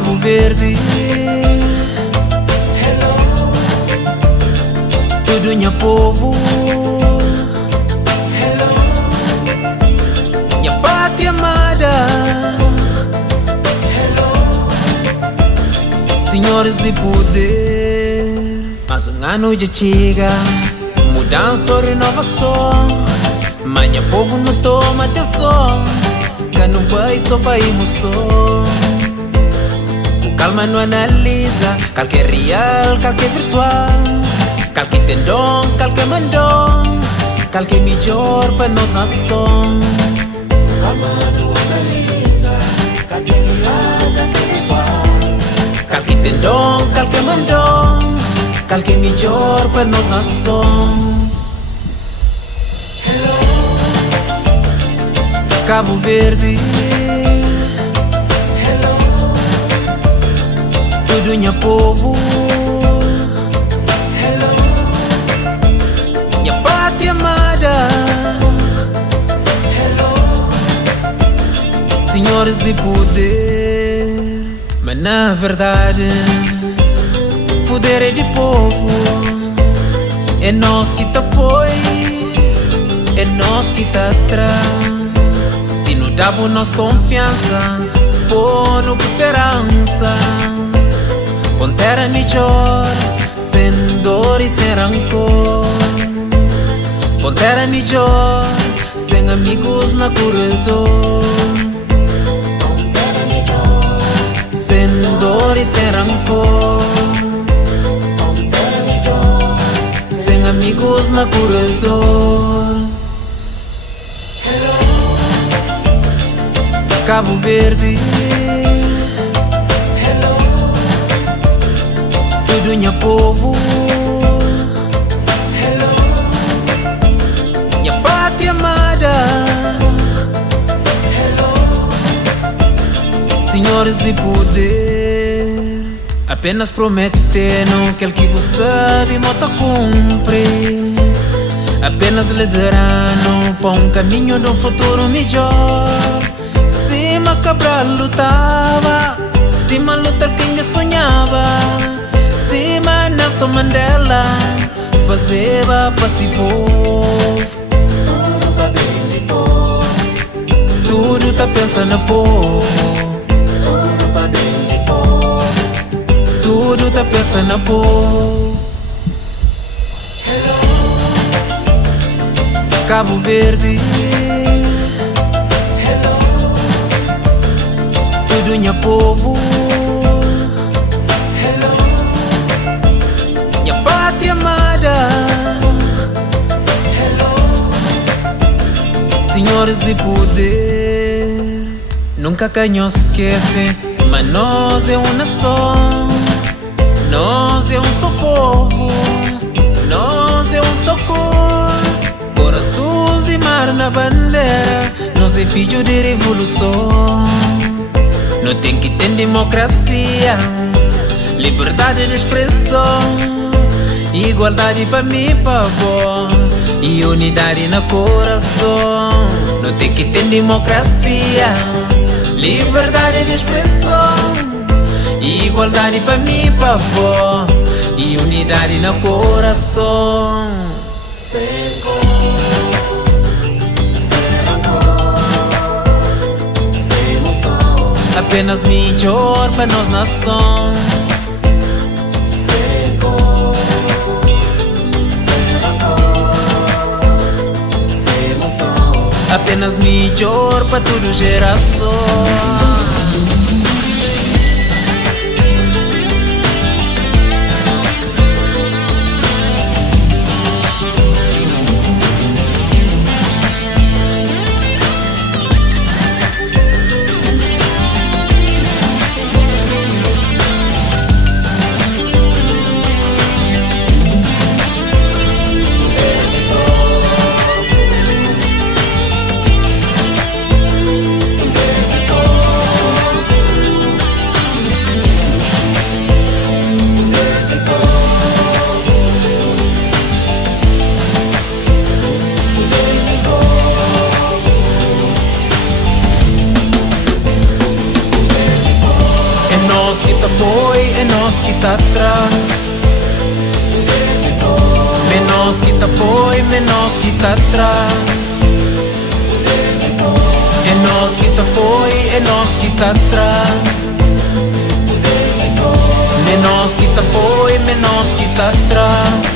Cabo Verde, hello. Tudo minha povo, hello. Minha pátria amada, hello. Senhores de poder, mas ano já chega, mudança ou renovação. Mas meu povo não toma atenção, que não vai só para emoção. Com calma não analisa, qual que é real, qual que é virtual, qual que tem dom, qual que é mandom, qual que é melhor para nós nação. Com calma não analisa, qual que é real, qual que é virtual, qual que tem dom, qual que é mandom, qual que é melhor para nós nação. Cabo Verde, hello. Tudo minha povo, hello. Minha pátria amada, hello. Senhores de poder, mas na verdade poder é de povo. É nós que tá apoia, é nós que tá atrás. Se não dá por nós confiança, pô-no por esperança. Com terra melhor, sem dor e sem rancor. Com terra melhor, sem amigos na corredor. Com terra melhor, sem dor e sem rancor. Com terra melhor, sem amigos na corredor. Cabo Verde, hello. Tudo minha povo, hello. Minha pátria amada, hello. Senhores de poder, apenas prometendo que aquilo que você sabe mota cumpre. Apenas liderando para um caminho de um futuro melhor. Cima Cabral lutava, cima luta quem sonhava, cima Nelson Mandela fazia para si povo. Tudo para bem de povo, tudo tá pensando no povo. Tudo para bem de povo, tudo tá pensando no povo. Hello. Cabo Verde, tudo minha povo, hello. Minha pátria amada, hello. Senhores de poder, nunca canhão esquece, mas nós é uma nação. Nós é um só povo, nós é um só cor. Cor azul de mar na bandeira, nós é filho de revolução. Não tem que ter democracia, liberdade de expressão, igualdade para mim, para bom, e unidade no coração. Não tem que ter democracia, liberdade de expressão, igualdade para mim, para bom, e unidade no coração. Apenas melhor para nós nação. Apenas melhor para toda geração. foi, menos que tá atrás. É nós que tá foi, é nós que tá atrás. Menos que tá foi, menos que tá atrás.